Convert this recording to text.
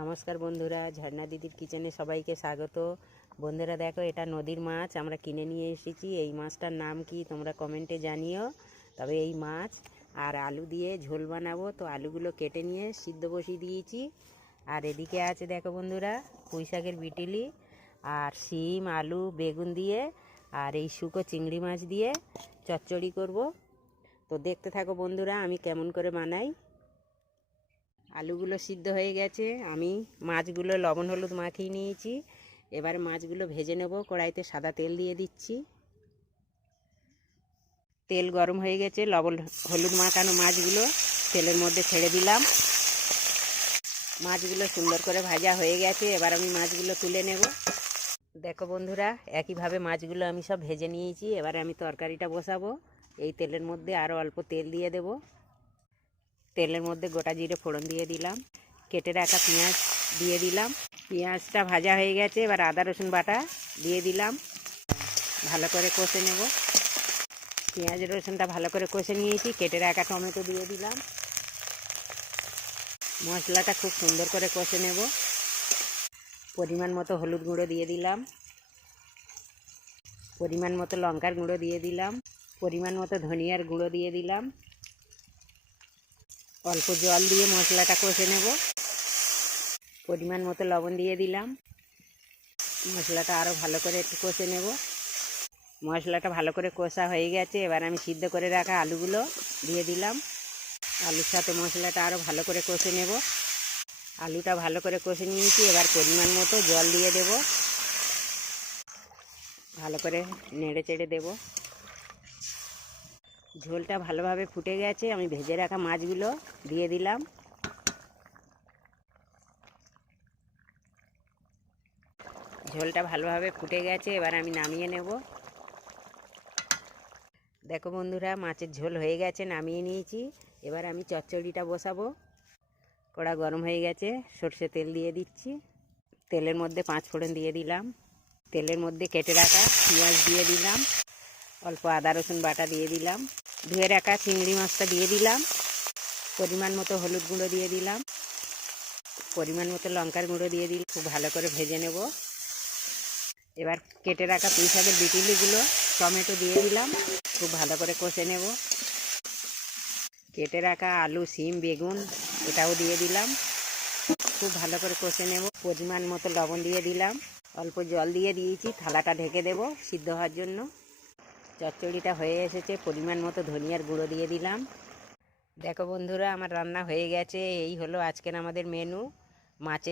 নমস্কার বন্ধুরা, ঝর্ণা দিদির কিচেনে সবাইকে স্বাগত। বন্ধুরা দেখো, এটা নদীর মাছ আমরা কিনে নিয়ে এসেছি। এই মাছটার নাম কি তোমরা কমেন্টে জানিও। তবে এই মাছ আর আলু দিয়ে ঝোল বানাবো, তো আলুগুলো কেটে নিয়ে সিদ্ধ বসিয়ে দিয়েছি। আর এদিকে আছে দেখো বন্ধুরা, পুঁই শাকের বিটিলি আর শিম আলু বেগুন দিয়ে আর এই শুকো চিংড়ি মাছ দিয়ে চচ্চড়ি করব। তো দেখতে থাকো বন্ধুরা আমি কেমন করে বানাই। আলুগুলো সিদ্ধ হয়ে গেছে, আমি মাছগুলো লবণ হলুদ মাখিয়ে নিয়েছি। এবারে মাছগুলো ভেজে নেব। কড়াইতে সাদা তেল দিয়ে দিচ্ছি। তেল গরম হয়ে গেছে, লবণ হলুদ মাখানো মাছগুলো তেলের মধ্যে ছেড়ে দিলাম। মাছগুলো সুন্দর করে ভাজা হয়ে গেছে, এবার আমি মাছগুলো তুলে নেব। দেখো বন্ধুরা, একইভাবে মাছগুলো আমি সব ভেজে নিয়েছি। এবারে আমি তরকারিটা বসাবো। এই তেলের মধ্যে আরও অল্প তেল দিয়ে দেব। তেলের মধ্যে গোটা জিরে ফোড়ন দিয়ে দিলাম, কেটে রাখা পেঁয়াজ দিয়ে দিলাম। পেঁয়াজটা ভাজা হয়ে গেছে, এবার আদা রসুন বাটা দিয়ে দিলাম। ভালো করে কষে নেব। পেঁয়াজ রসুনটা ভালো করে কষে নিয়েছি, কেটে রাখা টমেটো দিয়ে দিলাম। মশলাটা খুব সুন্দর করে কষে নেব। পরিমাণ মতো হলুদ গুঁড়ো দিয়ে দিলাম, পরিমাণ মতো লঙ্কার গুঁড়ো দিয়ে দিলাম, পরিমাণ মতো ধনিয়ার গুঁড়ো দিয়ে দিলাম। অল্প জল দিয়ে মশলাটা কষে নেব। পরিমাণ মতো লবণ দিয়ে দিলাম। মশলাটা আরও ভালো করে একটু কষে নেব। মশলাটা ভালো করে কষা হয়ে গেছে, এবার আমি সিদ্ধ করে রাখা আলুগুলো দিয়ে দিলাম। আলুর সাথে মশলাটা আরও ভালো করে কষে নেব। আলুটা ভালো করে কষে নিয়েছি, এবার পরিমাণ মতো জল দিয়ে দেব। ভালো করে নেড়ে চেড়ে দেব। ঝোলটা ভালোভাবে ফুটে গেছে, আমি ভেজে রাখা মাছগুলো দিয়ে দিলাম। ঝোলটা ভালোভাবে ফুটে গেছে, এবার আমি নামিয়ে নেব। দেখো বন্ধুরা, মাছের ঝোল হয়ে গেছে, নামিয়ে নিয়েছি। এবার আমি চচ্চড়িটা বসাবো। কড়া গরম হয়ে গেছে, সর্ষে তেল দিয়ে দিচ্ছি। তেলের মধ্যে 5 ফোড়ন দিয়ে দিলাম। তেলের মধ্যে কেটে রাখা পেঁয়াজ দিয়ে দিলাম। অল্প আদা রসুন বাটা দিয়ে দিলাম। ধুয়ে রাখা চিংড়ি মাছটা দিয়ে দিলাম। পরিমাণ মতো হলুদ গুঁড়ো দিয়ে দিলাম। পরিমাণ মতো লঙ্কার গুঁড়ো দিয়ে দিল। খুব ভালো করে ভেজে নেব। এবার কেটে রাখা পুঁই শাকের বিটিলিগুলো টমেটো দিয়ে দিলাম। খুব ভালো করে কষে নেব। কেটে রাখা আলু শিম বেগুন এটাও দিয়ে দিলাম। খুব ভালো করে কষে নেব। পরিমাণ মতো লবণ দিয়ে দিলাম। অল্প জল দিয়ে দিয়েছি, থালাটা ঢেকে দেব সিদ্ধ হওয়ার জন্য। চচ্চড়িটা হয়ে এসেছে, পরিমাণ মতো ধনিয়ার গুঁড়ো দিয়ে দিলাম। দেখো বন্ধুরা, আমার রান্না হয়ে গেছে। এই হলো আজকের আমাদের মেনু, মাছের